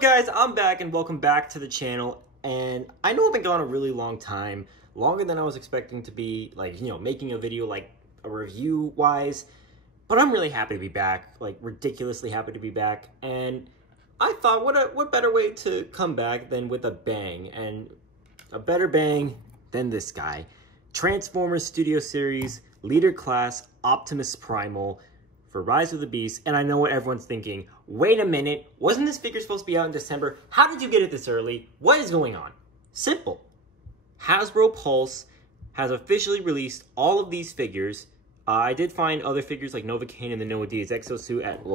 up, guys? I'm back and welcome back to the channel. And I know I've been gone a really long time, longer than I was expecting to be, like, making a video like a review wise. But I'm really happy to be back, like ridiculously happy to be back. And I thought, what better way to come back than with a bang, and a better bang than this guy. Transformers Studio Series Leader Class Optimus Primal for Rise of the Beast. And I know what everyone's thinking. Wait a minute, wasn't this figure supposed to be out in December? How did you get it this early? What is going on? Simple. Hasbro Pulse has officially released all of these figures. I did find other figures like Novocaine and the Noah Diaz exosuit at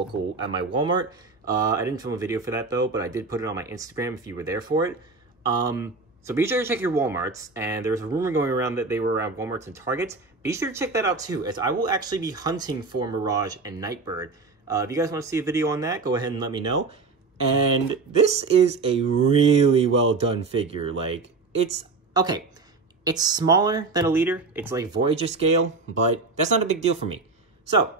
my Walmart. I didn't film a video for that though, but I did put it on my Instagram if you were there for it. So be sure to check your Walmarts, and there's a rumor going around that they were around Walmarts and Targets. Be sure to check that out too, as I will actually be hunting for Mirage and Nightbird. If you guys want to see a video on that, go ahead and let me know. And this is a really well done figure. Like, it's smaller than a Leader. It's like Voyager scale, but that's not a big deal for me. So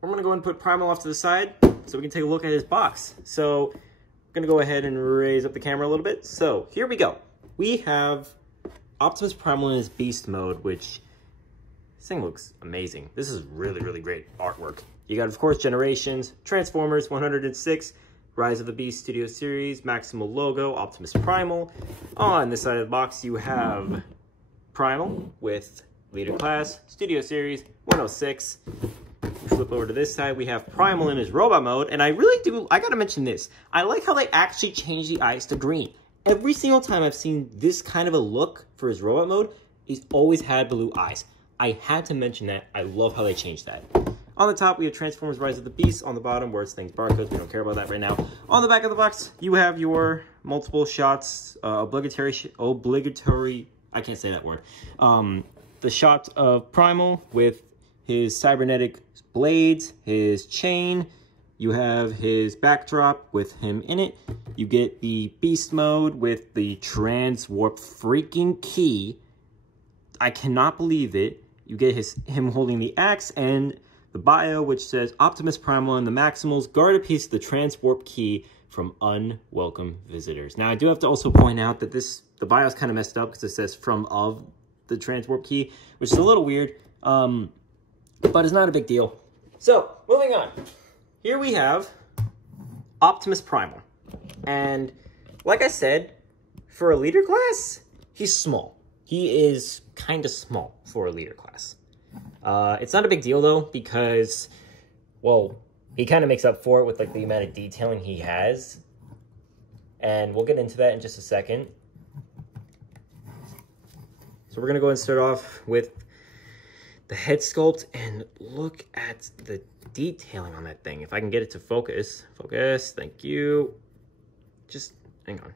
we're gonna go ahead and put Primal off to the side so we can take a look at his box. So I'm gonna go ahead and raise up the camera a little bit. So here we go. We have Optimus Primal in his beast mode, which this thing looks amazing. This is really, really great artwork. You got, of course, Generations, Transformers 106, Rise of the Beast Studio Series, Maximal logo, Optimus Primal. On this side of the box, you have Primal with Leader Class, Studio Series 106. Flip over to this side, we have Primal in his robot mode, and I gotta mention this. I like how they actually changed the eyes to green. Every single time I've seen this kind of a look for his robot mode, he's always had blue eyes. I had to mention that. I love how they changed that. On the top, we have Transformers Rise of the Beast. On the bottom, words, things, barcodes. We don't care about that right now. On the back of the box, you have your multiple shots, obligatory, I can't say that word. The shot of Primal with his cybernetic blades, his chain. You have his backdrop with him in it. You get the beast mode with the transwarp freaking key. I cannot believe it. You get him holding the axe and the bio, which says Optimus Primal and the Maximals guard a piece of the transwarp key from unwelcome visitors. Now, I do have to also point out that the bio is kind of messed up because it says from of the transwarp key, which is a little weird, but it's not a big deal. So, moving on. Here we have Optimus Primal. And like I said, for a Leader Class, he's small. He is kind of small for a Leader Class. It's not a big deal though, because, well, he kind of makes up for it with like the amount of detailing he has. And we'll get into that in just a second. So we're going to go ahead and start off with the head sculpt, and look at the detailing on that thing. If I can get it to focus. Focus, thank you. Just hang on.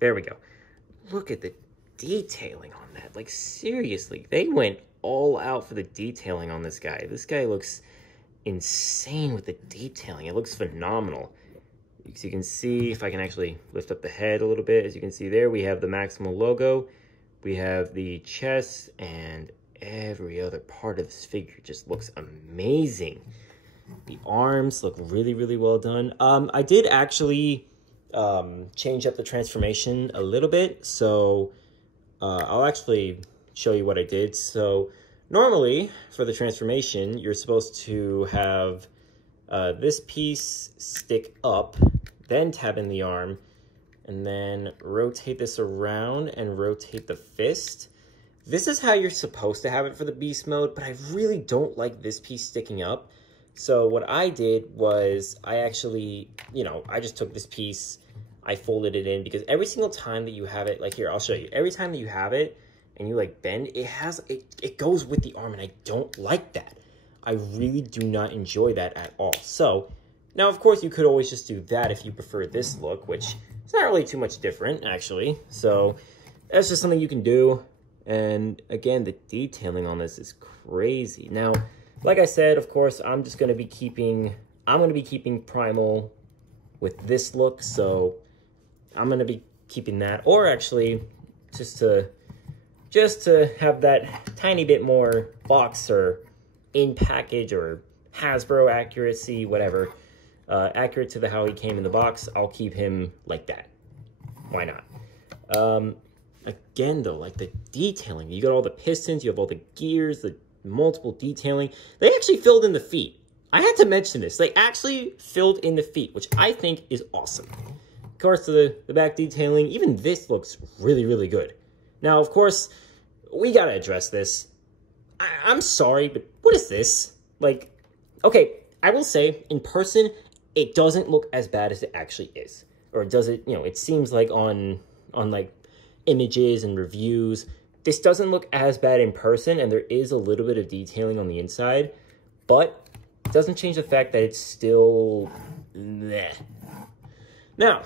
There we go. Look at the detailing on that. Like, seriously, they went all out for the detailing on this guy. This guy looks insane with the detailing. It looks phenomenal. As you can see, if I can actually lift up the head a little bit, as you can see there, we have the Maximal logo. We have the chest, and every other part of this figure just looks amazing. The arms look really, really well done. I did actually change up the transformation a little bit, so I'll actually show you what I did. So normally for the transformation, you're supposed to have this piece stick up, then tab in the arm, and then rotate this around and rotate the fist. This is how you're supposed to have it for the beast mode, but I really don't like this piece sticking up. So what I did was I actually, I just took this piece, I folded it in, because every single time that you have it, like here, I'll show you. Every time that you have it and you like bend, it goes with the arm, and I don't like that. I really do not enjoy that at all. So now, of course, you could always just do that if you prefer this look, which is not really too much different, actually. So that's just something you can do. And again, the detailing on this is crazy. Now, like I said, of course, I'm going to be keeping Primal with this look. So I'm going to be keeping that, or actually just to have that tiny bit more box or in package or Hasbro accuracy, whatever. accurate to how he came in the box, I'll keep him like that. Why not? Again, though, like the detailing, you got all the pistons, you have all the gears, the multiple detailing. They actually filled in the feet. I had to mention this. They actually filled in the feet, which I think is awesome. Of course, the back detailing, even this looks really, really good. Now, of course, we gotta address this. I'm sorry, but what is this? Like, okay, I will say, in person, it doesn't look as bad as it actually is. Or does it, it seems like on like images and reviews, this doesn't look as bad in person, and there is a little bit of detailing on the inside, but it doesn't change the fact that it's still meh. Now,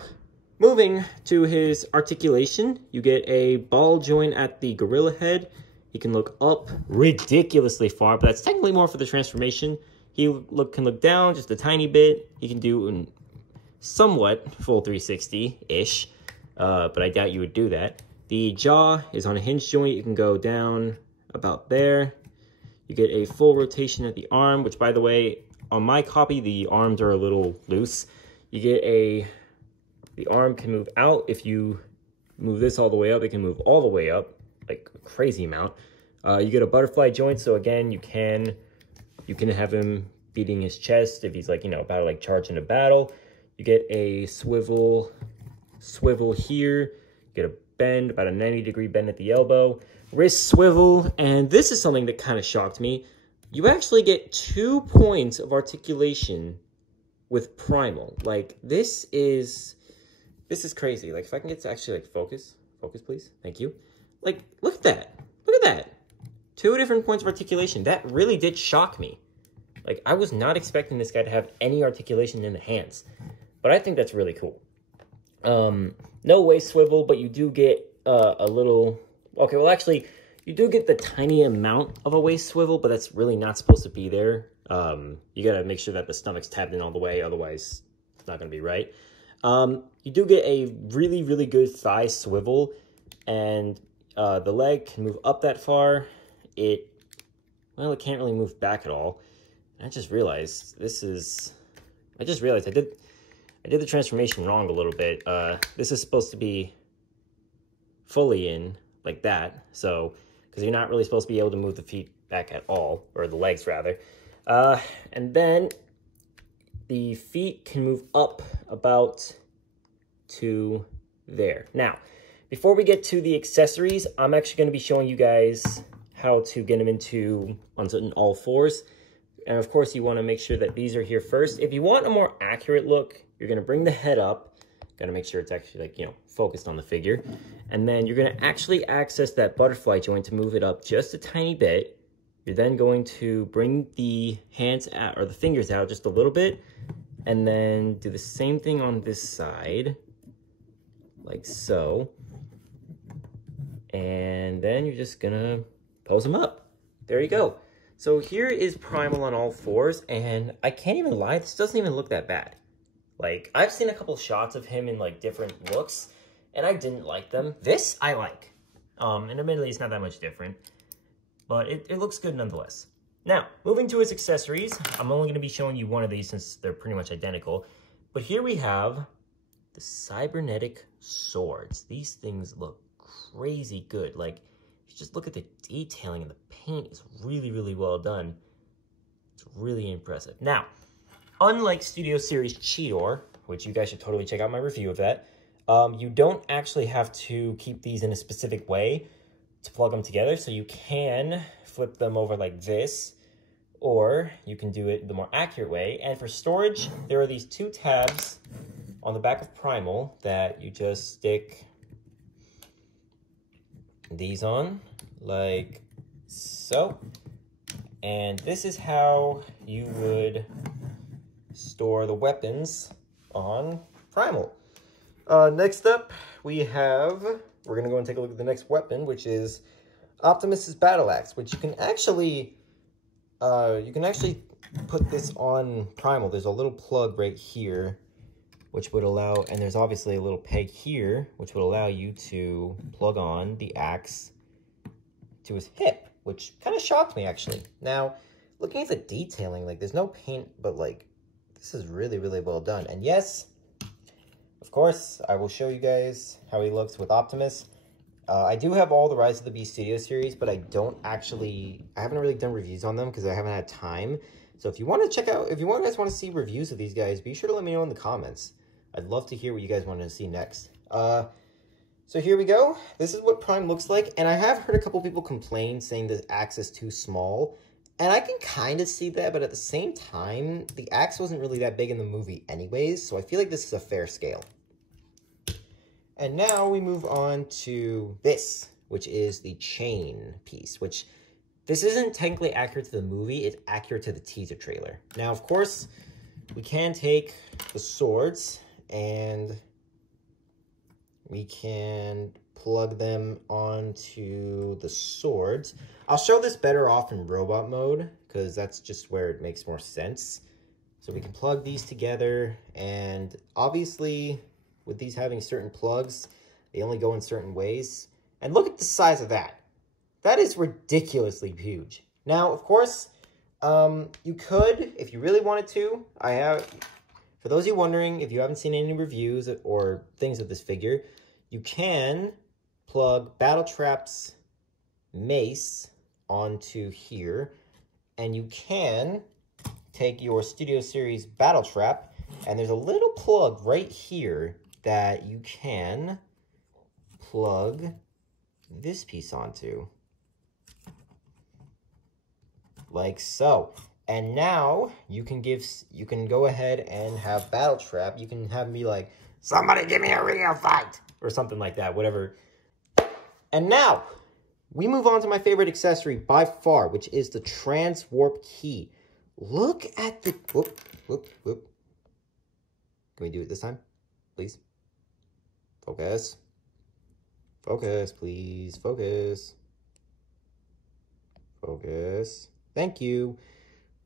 moving to his articulation, you get a ball joint at the gorilla head. He can look up ridiculously far, but that's technically more for the transformation. He can look down just a tiny bit. He can do a somewhat full 360-ish, but I doubt you would do that. The jaw is on a hinge joint. You can go down about there. You get a full rotation at the arm, which, by the way, on my copy, the arms are a little loose. You get the arm can move out. If you move this all the way up, it can move all the way up, like a crazy amount. You get a butterfly joint, so again, you can have him beating his chest if he's like, about to like charge into battle. You get a swivel here. You get a bend, about a 90-degree bend at the elbow. Wrist swivel, and this is something that kind of shocked me. You actually get 2 points of articulation with Primal. Like, this is crazy. Like, if I can get to actually, like, focus, please. Thank you. Like, look at that. Look at that. 2 different points of articulation. That really did shock me. Like, I was not expecting this guy to have any articulation in the hands. But I think that's really cool. No waist swivel, but you do get a little... Okay, well, actually, you do get the tiny amount of a waist swivel, but that's really not supposed to be there. You got to make sure that the stomach's tapped in all the way, otherwise it's not going to be right. You do get a really, really good thigh swivel, and the leg can move up that far. It can't really move back at all. And I just realized I did the transformation wrong a little bit. This is supposed to be fully in, like that. So, because you're not really supposed to be able to move the feet back at all, or the legs rather. And then the feet can move up about to there. Now, before we get to the accessories, I'm actually going to be showing you guys how to get them onto all fours. And of course, you want to make sure that these are here first. If you want a more accurate look, you're going to bring the head up. Got to make sure it's actually like, focused on the figure. And then you're going to actually access that butterfly joint to move it up just a tiny bit. You're then going to bring the hands out, or the fingers out just a little bit. And then do the same thing on this side, like so. And then you're just going to pose them up. There you go. So here is Primal on all fours, and I can't even lie, this doesn't even look that bad. Like, I've seen a couple shots of him in, like, different looks, and I didn't like them. This, I like. And admittedly, it's not that much different, but it looks good nonetheless. Now, moving to his accessories, I'm only going to be showing you one of these since they're pretty much identical. But here we have the cybernetic swords. These things look crazy good. Like, if you just look at the detailing and the paint is really, really well done. It's really impressive. Now, unlike Studio Series Cheetor, which you guys should totally check out my review of that, you don't actually have to keep these in a specific way to plug them together. So you can flip them over like this, or you can do it the more accurate way. And for storage, there are these 2 tabs on the back of Primal that you just stick these on, like so. And this is how you would store the weapons on Primal. Next up, we're going to go and take a look at the next weapon, which is Optimus's battle axe, which you can actually put this on Primal. There's a little plug right here, which would allow, and there's obviously a little peg here, which would allow you to plug on the axe to his hip, which kind of shocked me, actually. Now, looking at the detailing, like, there's no paint, but, like, this is really, really well done. And yes, of course, I will show you guys how he looks with Optimus. I do have all the Rise of the Beast Studio series, but I haven't really done reviews on them because I haven't had time. So if you want to check out, if you guys want to see reviews of these guys, be sure to let me know in the comments. I'd love to hear what you guys want to see next. So here we go. This is what Prime looks like. And I have heard a couple people complain saying the axe is too small. And I can kind of see that, but at the same time, the axe wasn't really that big in the movie anyways. So I feel like this is a fair scale. And now we move on to this, which is the chain piece, which this isn't technically accurate to the movie, it's accurate to the teaser trailer. Now, of course, we can take the swords and we can plug them onto the swords. I'll show this better off in robot mode because that's just where it makes more sense. So we can plug these together, and obviously with these having certain plugs, they only go in certain ways. And look at the size of that. That is ridiculously huge. Now, of course, you could, if you really wanted to, for those of you wondering, if you haven't seen any reviews or things of this figure, you can plug Battletrap's mace onto here, and you can take your Studio Series Battletrap, and there's a little plug right here that you can plug this piece onto. Like so. And now you can go ahead and have Battletrap. You can have me like, somebody give me a real fight, or something like that, whatever. And now we move on to my favorite accessory by far, which is the Transwarp Key. Look at the, whoop. Can we do it this time, please? Focus. Focus, please, focus. Focus. Thank you.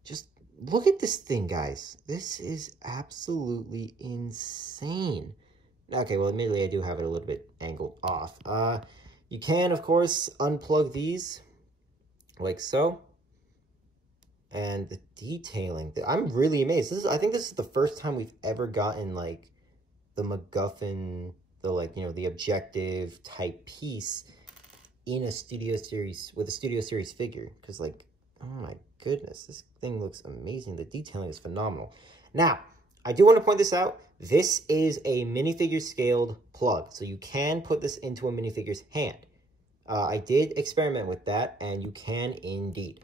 Just look at this thing, guys. This is absolutely insane. Okay, well, admittedly, I do have it a little bit angled off. You can, of course, unplug these, like so. And the detailing, I'm really amazed. I think this is the first time we've ever gotten, like, the MacGuffin, the objective type piece in a Studio Series, with a Studio Series figure. Because, like, oh my goodness, this thing looks amazing. The detailing is phenomenal. Now, I do want to point this out. This is a minifigure scaled plug, so you can put this into a minifigure's hand. I did experiment with that, and you can indeed.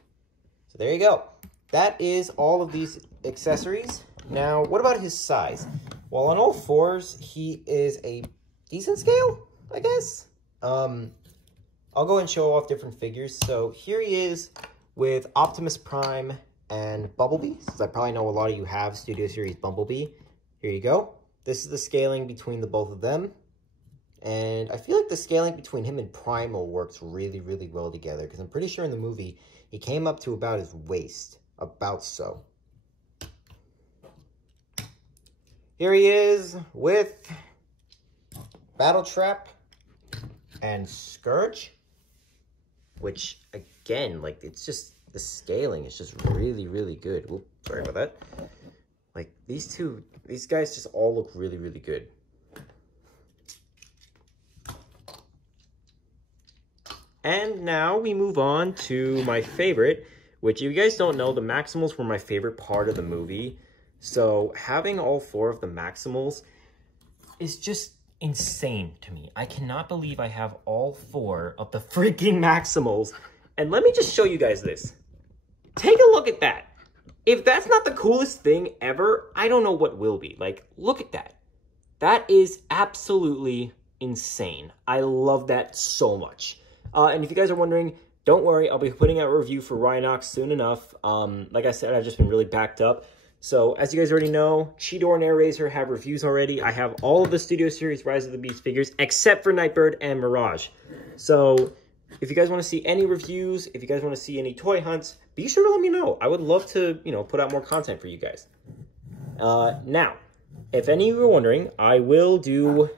So there you go. That is all of these accessories. Now, what about his size? Well, on all fours, he is a decent scale, I guess. I'll go and show off different figures. So here he is with Optimus Prime and Bumblebee, since I probably know a lot of you have Studio Series Bumblebee. Here you go. This is the scaling between the both of them. And I feel like the scaling between him and Primal works really, really well together, because I'm pretty sure in the movie, he came up to about his waist. About so. Here he is with Battletrap and Scourge, which, again, like, it's just, the scaling is just really, really good. Whoop, sorry about that. Like, these guys just all look really, really good. And now we move on to my favorite, which, if you guys don't know, the Maximals were my favorite part of the movie. So having all four of the Maximals is just insane to me. I cannot believe I have all four of the freaking Maximals. And let me just show you guys this. Take a look at that. If that's not the coolest thing ever, I don't know what will be. Like, look at that. That is absolutely insane. I love that so much. And if you guys are wondering, don't worry, I'll be putting out a review for Rhinox soon enough. Like I said, I've just been really backed up. So, as you guys already know, Cheetor and AirRaiser have reviews already. I have all of the Studio Series Rise of the Beast figures, except for Nightbird and Mirage. So, if you guys want to see any reviews, if you guys want to see any toy hunts, be sure to let me know. I would love to, put out more content for you guys. Now, if any of you are wondering, I will do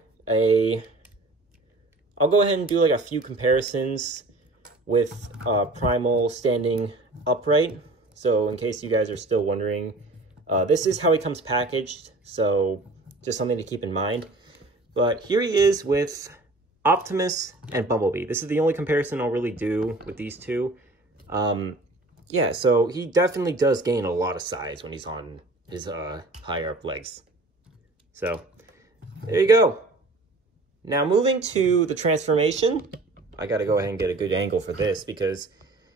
I'll go ahead and do like a few comparisons with Primal standing upright. So in case you guys are still wondering, This is how he comes packaged, so just something to keep in mind. But here he is with Optimus and Bumblebee. This is the only comparison I'll really do with these two. Yeah, so he definitely does gain a lot of size when he's on his higher up legs. So there you go. Now moving to the transformation, I gotta go ahead and get a good angle for this because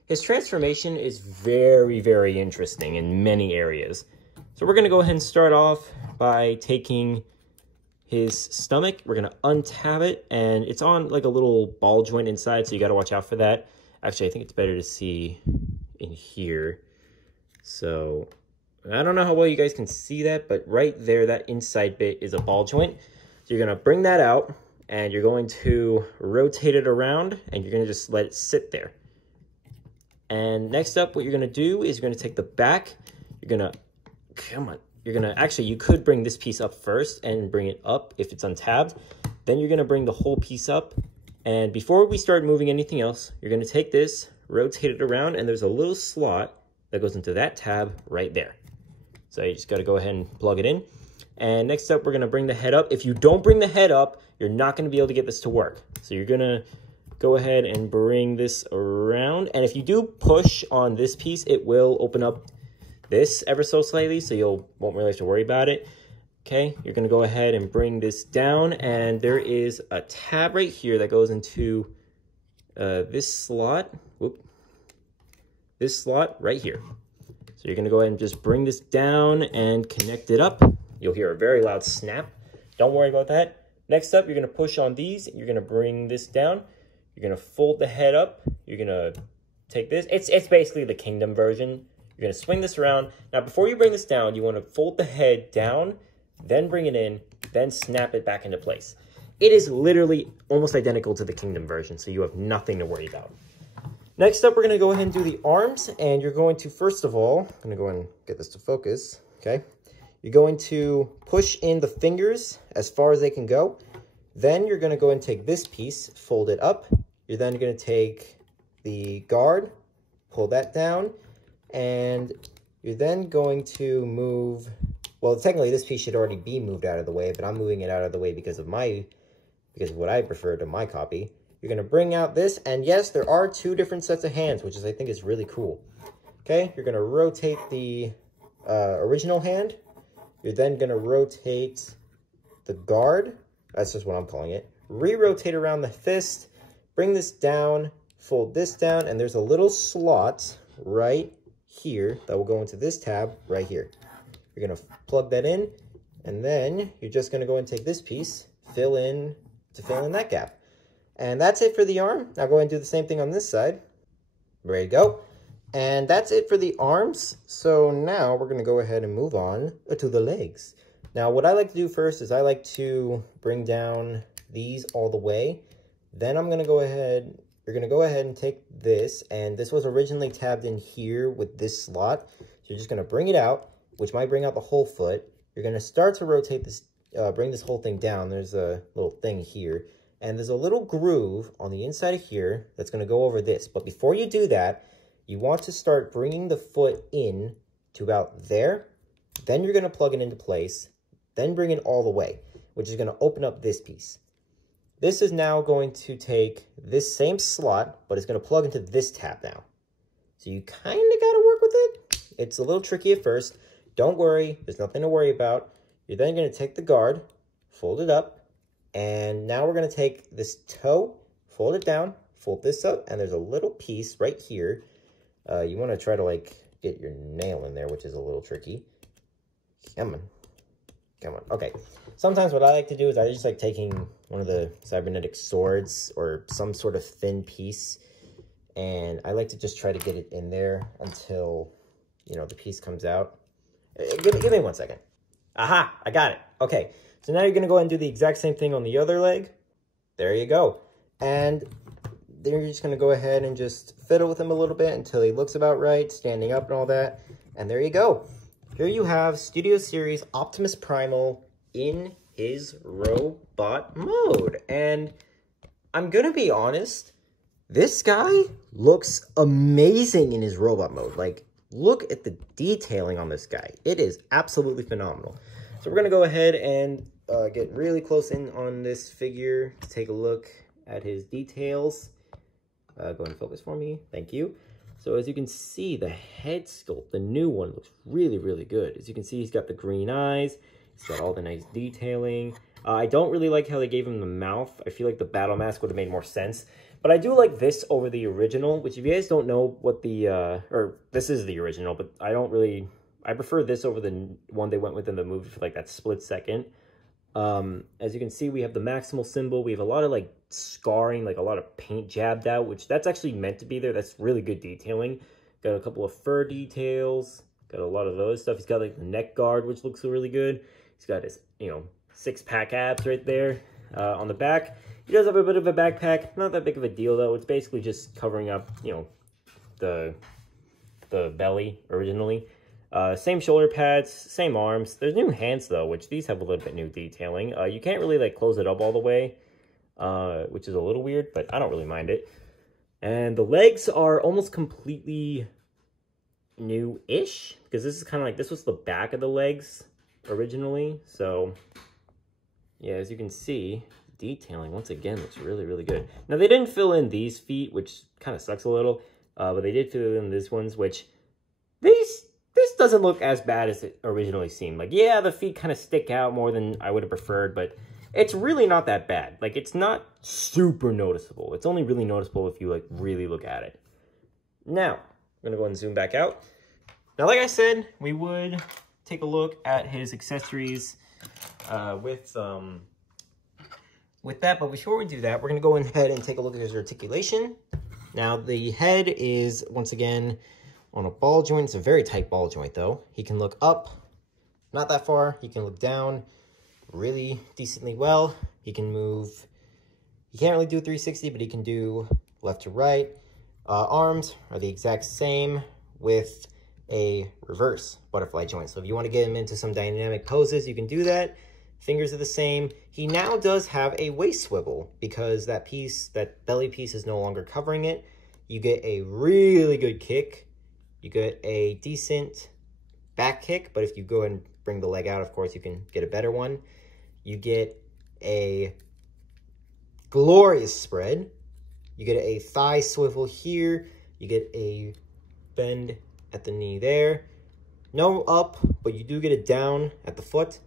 his transformation is very, very interesting in many areas. So we're gonna go ahead and start off by taking his stomach. We're gonna untab it, and it's on like a little ball joint inside, so you gotta watch out for that. Actually, I think it's better to see in here. So I don't know how well you guys can see that, but right there, that inside bit is a ball joint. So you're gonna bring that out, and you're going to rotate it around, and you're gonna just let it sit there. And next up, what you're gonna do is you're gonna take the back, you're gonna, actually, you could bring this piece up first and bring it up if it's untabbed. Then you're gonna bring the whole piece up. And before we start moving anything else, you're gonna take this, rotate it around, and there's a little slot that goes into that tab right there. So you just gotta go ahead and plug it in. And next up, we're gonna bring the head up. If you don't bring the head up, you're not gonna be able to get this to work. So you're gonna go ahead and bring this around. And if you do push on this piece, it will open up this ever so slightly, so you won't really have to worry about it. Okay, you're gonna go ahead and bring this down, and there is a tab right here that goes into this slot. Whoop. This slot right here. So you're gonna go ahead and just bring this down and connect it up. You'll hear a very loud snap. Don't worry about that. Next up, you're gonna push on these. You're gonna bring this down. You're gonna fold the head up. You're gonna take this. It's basically the Kingdom version. You're gonna swing this around. Now, before you bring this down, you wanna fold the head down, then bring it in, then snap it back into place. It is literally almost identical to the Kingdom version, so you have nothing to worry about. Next up, we're gonna go ahead and do the arms, and you're going to, first of all, I'm gonna go ahead and get this to focus, okay? You're going to push in the fingers as far as they can go. Then you're gonna go and take this piece, fold it up. You're then gonna take the guard, pull that down, and you're then going to move, well, technically this piece should already be moved out of the way, but I'm moving it out of the way because of what I prefer to my copy. You're gonna bring out this, and yes, there are two different sets of hands, which I think is really cool. Okay, you're gonna rotate the original hand. You're then gonna rotate the guard. That's just what I'm calling it. Re-rotate around the fist, bring this down, fold this down, and there's a little slot right here that will go into this tab right here. You're gonna plug that in, and then you're just gonna go and take this piece, fill in that gap. And that's it for the arm. Now go ahead and do the same thing on this side. Ready to go. And that's it for the arms. So now we're gonna go ahead and move on to the legs. Now what I like to do first is I like to bring down these all the way. Then I'm gonna go ahead, you're gonna go ahead and take this, and this was originally tabbed in here with this slot. So you're just gonna bring it out, which might bring out the whole foot. You're gonna start to rotate this, bring this whole thing down. There's a little thing here, and there's a little groove on the inside of here that's gonna go over this. But before you do that, you want to start bringing the foot in to about there. Then you're gonna plug it into place, then bring it all the way, which is gonna open up this piece. This is now going to take this same slot, but it's gonna plug into this tab now. So you kind of gotta work with it. It's a little tricky at first. Don't worry, there's nothing to worry about. You're then gonna take the guard, fold it up, and now we're gonna take this toe, fold it down, fold this up, and there's a little piece right here. You wanna try to like get your nail in there, which is a little tricky. Come on. Come on. Okay. Sometimes what I like to do is I just like taking one of the cybernetic swords or some sort of thin piece, and I like to just try to get it in there until, you know, the piece comes out. Give me 1 second. Aha! I got it. Okay. So now you're going to go ahead and do the exact same thing on the other leg. There you go. And then you're just going to go ahead and just fiddle with him a little bit until he looks about right, standing up and all that. And there you go. Here you have Studio Series Optimus Primal in his robot mode. And I'm going to be honest, this guy looks amazing in his robot mode. Like, look at the detailing on this guy. It is absolutely phenomenal. So we're going to go ahead and get really close in on this figure to take a look at his details. Go ahead and focus for me. Thank you. So as you can see, the head sculpt, the new one, looks really, really good. As you can see, he's got the green eyes. He's got all the nice detailing. I don't really like how they gave him the mouth. I feel like the battle mask would have made more sense. But I do like this over the original, which if you guys don't know what the, or this is the original, but I prefer this over the one they went with in the movie for like that split second. As you can see, we have the maximal symbol. We have a lot of like scarring, like a lot of paint jabbed out, which that's actually meant to be there. That's really good detailing. Got a couple of fur details. Got a lot of other stuff. He's got like the neck guard, which looks really good. He's got his, you know, six-pack abs right there. On the back, he does have a bit of a backpack. Not that big of a deal though. It's basically just covering up, you know, the belly originally. Same shoulder pads, same arms. There's new hands though, which these have a little bit new detailing. You can't really like close it up all the way, which is a little weird, but I don't really mind it. And the legs are almost completely new-ish, because this is kind of like, this was the back of the legs originally. So yeah, as you can see, detailing once again looks really, really good. Now they didn't fill in these feet, which kind of sucks a little, but they did fill in these ones, which this doesn't look as bad as it originally seemed. Like, yeah, the feet kind of stick out more than I would have preferred, but it's really not that bad. Like, it's not super noticeable. It's only really noticeable if you, like, really look at it. Now, I'm going to go ahead and zoom back out. Now, like I said, we would take a look at his accessories with that. But before we do that, we're going to go ahead and take a look at his articulation. Now, the head is, once again, on a ball joint. It's a very tight ball joint, though. He can look up, not that far. He can look down really decently well. He can move. He can't really do 360, but he can do left to right. Arms are the exact same with a reverse butterfly joint. So if you want to get him into some dynamic poses, you can do that. Fingers are the same. He now does have a waist swivel because that piece, that belly piece, is no longer covering it. You get a really good kick. You get a decent back kick, but if you go and bring the leg out, of course, you can get a better one. You get a glorious spread. You get a thigh swivel here. You get a bend at the knee there. No up, but you do get it down at the foot.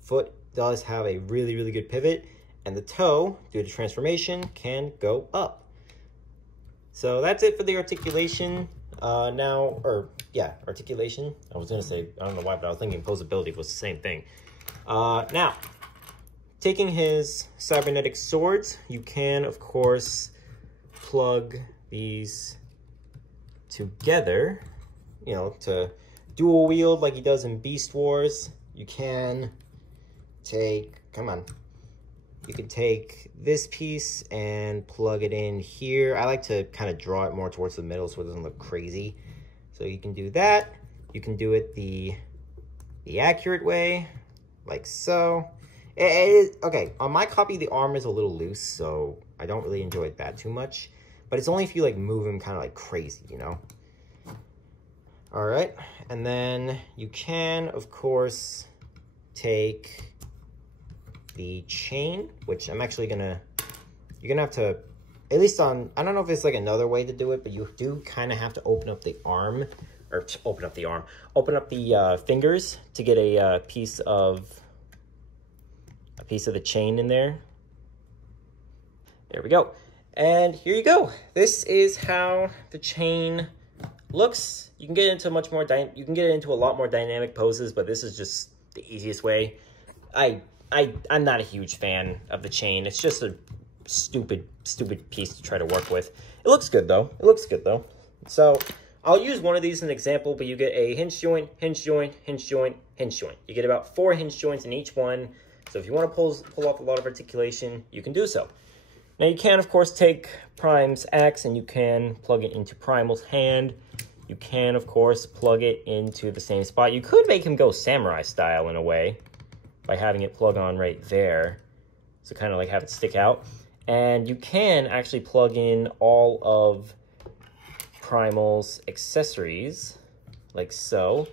Foot does have a really, really good pivot, and the toe, due to transformation, can go up. So that's it for the articulation. Articulation. I was going to say, I don't know why, but I was thinking posability was the same thing. Now, taking his cybernetic swords, you can, of course, plug these together, you know, to dual wield like he does in Beast Wars. You can take, you can take this piece and plug it in here. I like to kind of draw it more towards the middle so it doesn't look crazy. So you can do that. You can do it the accurate way, like so. Okay, on my copy, the arm is a little loose, so I don't really enjoy that too much. But it's only if you like move him kind of like crazy, you know? All right, and then you can, of course, take the chain, which I'm actually you're gonna have to, at least on, I don't know if it's like another way to do it, but you do kind of have to open up the arm, or open up the fingers to get a piece of the chain in there. There we go. And here you go. This is how the chain looks. You can get into much more, you can get into a lot more dynamic poses, but this is just the easiest way. I'm not a huge fan of the chain. It's just a stupid piece to try to work with. It looks good though. So I'll use one of these as an example, but you get a hinge joint, hinge joint, hinge joint, hinge joint. You get about 4 hinge joints in each one. So if you want to pull off a lot of articulation, you can do so. Now you can, of course, take Prime's axe and you can plug it into Primal's hand. You can, of course, plug it into the same spot. You could make him go samurai style in a way by having it plug on right there. So kind of like have it stick out. And you can actually plug in all of Primal's accessories like so.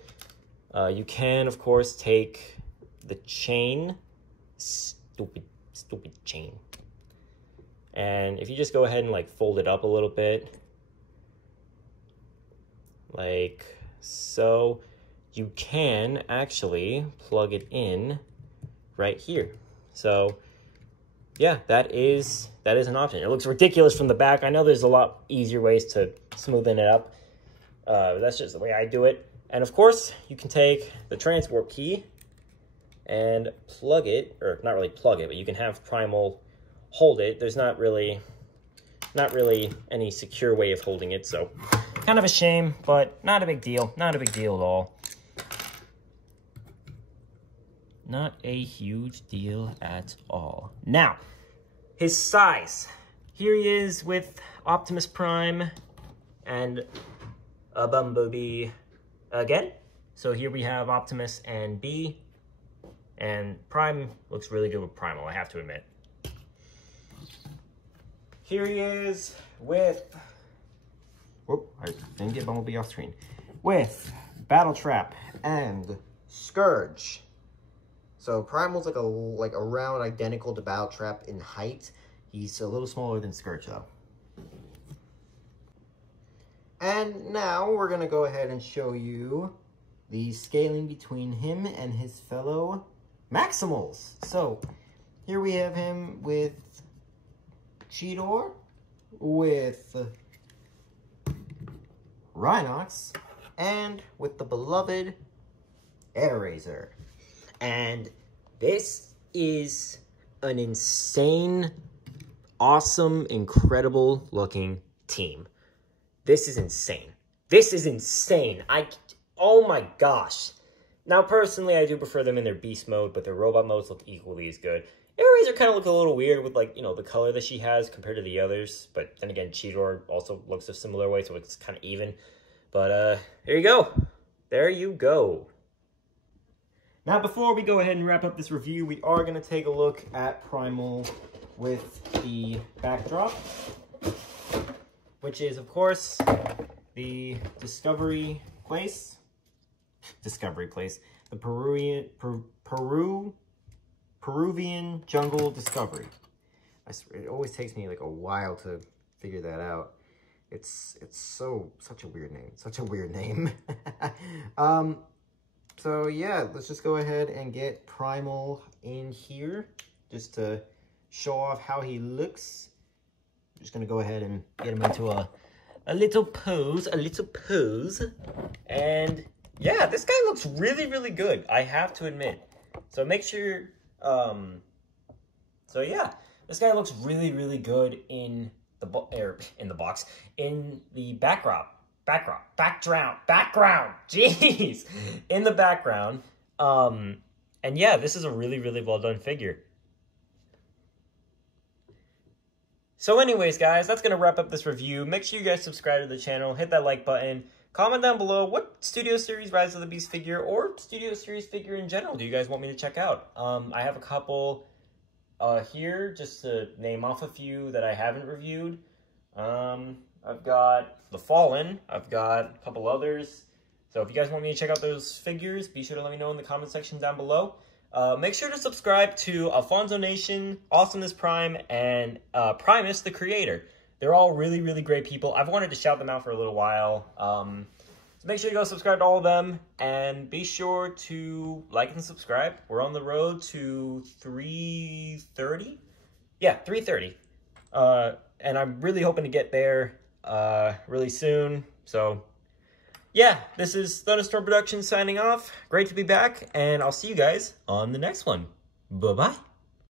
You can, of course, take the chain, stupid chain. And if you just go ahead and like fold it up a little bit, like so, you can actually plug it in right here. So yeah, that is an option. It looks ridiculous from the back. I know there's a lot easier ways to smoothen it up. That's just the way I do it. And of course, you can take the transport key and plug it, or not really plug it, but you can have Primal hold it. There's not really any secure way of holding it, so kind of a shame, but not a big deal. Not a big deal at all. Not a huge deal at all. Now, his size. Here he is with Optimus Prime and a Bumblebee again. So here we have Optimus and B. And Prime looks really good with Primal, I have to admit. Here he is with... Whoop, I didn't get Bumblebee off screen. With Battle Trap and Scourge. So Primal's like around identical to Battle Trap in height. He's a little smaller than Scourge though. And now we're gonna go ahead and show you the scaling between him and his fellow Maximals. So here we have him with Cheetor, with Rhinox, and with the beloved Airazor. And this is an insane, awesome, incredible looking team. This is insane. This is insane. Oh my gosh. Now, personally, I do prefer them in their beast mode, but their robot modes look equally as good. Airazor kind of look a little weird with, like, you know, the color that she has compared to the others. But then again, Cheetor also looks a similar way, so it's kind of even. But, there you go. There you go. Now, before we go ahead and wrap up this review, we are going to take a look at Primal with the backdrop, which is, of course, the Discovery Place. The Peruvian Jungle Discovery. It always takes me like a while to figure that out. It's such a weird name. So yeah, let's just go ahead and get Primal in here just to show off how he looks. I'm just gonna go ahead and get him into a little pose, and yeah, this guy looks really, really good, I have to admit. So make sure, so yeah, this guy looks really, really good in the box, in the background, jeez, in the background, and yeah, this is a really, really well done figure. So anyways, guys, that's going to wrap up this review. Make sure you guys subscribe to the channel, hit that like button, comment down below what Studio Series Rise of the Beast figure or Studio Series figure in general do you guys want me to check out. I have a couple here, just to name off a few that I haven't reviewed. I've got The Fallen, I've got a couple others. So if you guys want me to check out those figures, be sure to let me know in the comment section down below. Make sure to subscribe to Alfonso Nation, Awesomeness Prime, and Primus the Creator. They're all really, really great people. I've wanted to shout them out for a little while. So make sure you go subscribe to all of them, and be sure to like and subscribe. We're on the road to 330. Yeah, 330. And I'm really hoping to get there really soon. So yeah, this is Thunderstorm Productions signing off. Great to be back, and I'll see you guys on the next one. Bye-bye.